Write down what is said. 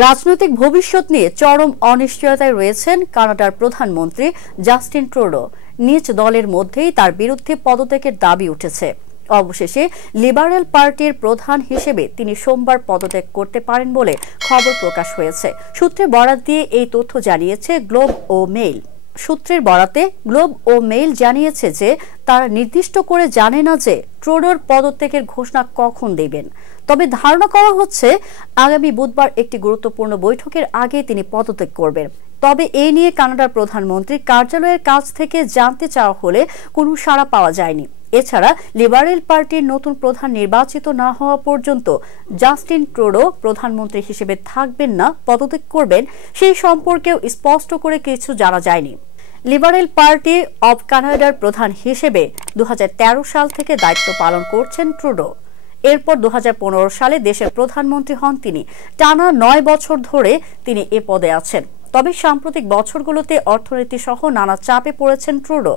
রাজনৈতিক ভবিষ্যৎ নিয়ে চরম অনিশ্চয়তায় রয়েছেন কানাডার প্রধানমন্ত্রী জাস্টিন ট্রুডো। নিজ দলের মধ্যেই তার বিরুদ্ধে পদত্যাগের দাবি উঠেছে। অবশেষে লিবারেল পার্টির প্রধান হিসেবে তিনি সোমবার পদত্যাগ করতে পারেন বলে খবর প্রকাশ হয়েছে। সূত্রে বরাত দিয়ে এই তথ্য জানিয়েছে গ্লোব ও মেইল। সূত্রের বরাতে গ্লোব ও মেইল জানিয়েছে যে তারা নির্দিষ্ট করে জানে না যে ট্রুডোর পদত্যাগের ঘোষণা কখন দেবেন। তবে ধারণা করা হচ্ছে আগামী বুধবার একটি গুরুত্বপূর্ণ বৈঠকের আগে তিনি পদত্যাগ করবেন। তবে এই নিয়ে কানাডার প্রধানমন্ত্রীর কার্যালয়ের কাছ থেকে জানতে চাওয়া হলে কোনো সাড়া পাওয়া যায়নি। এছাড়া লিবারেল পার্টির নতুন প্রধান নির্বাচিত না হওয়া পর্যন্ত জাস্টিন ট্রুডো প্রধানমন্ত্রী হিসেবে থাকবেন না পদত্যাগ করবেন সেই সম্পর্কেও স্পষ্ট করে কিছু জানা যায়নি। লিবারেল পার্টি অব কানাডার প্রধান হিসেবে 2013 সাল থেকে দায়িত্ব পালন করছেন ট্রুডো। এরপর 2015 সালে দেশের প্রধানমন্ত্রী হন তিনি। টানা 9 বছর ধরে তিনি এ পদে আছেন। তবে সাম্প্রতিক বছরগুলোতে অর্থনীতি সহ নানা চাপে পড়েছেন ট্রুডো।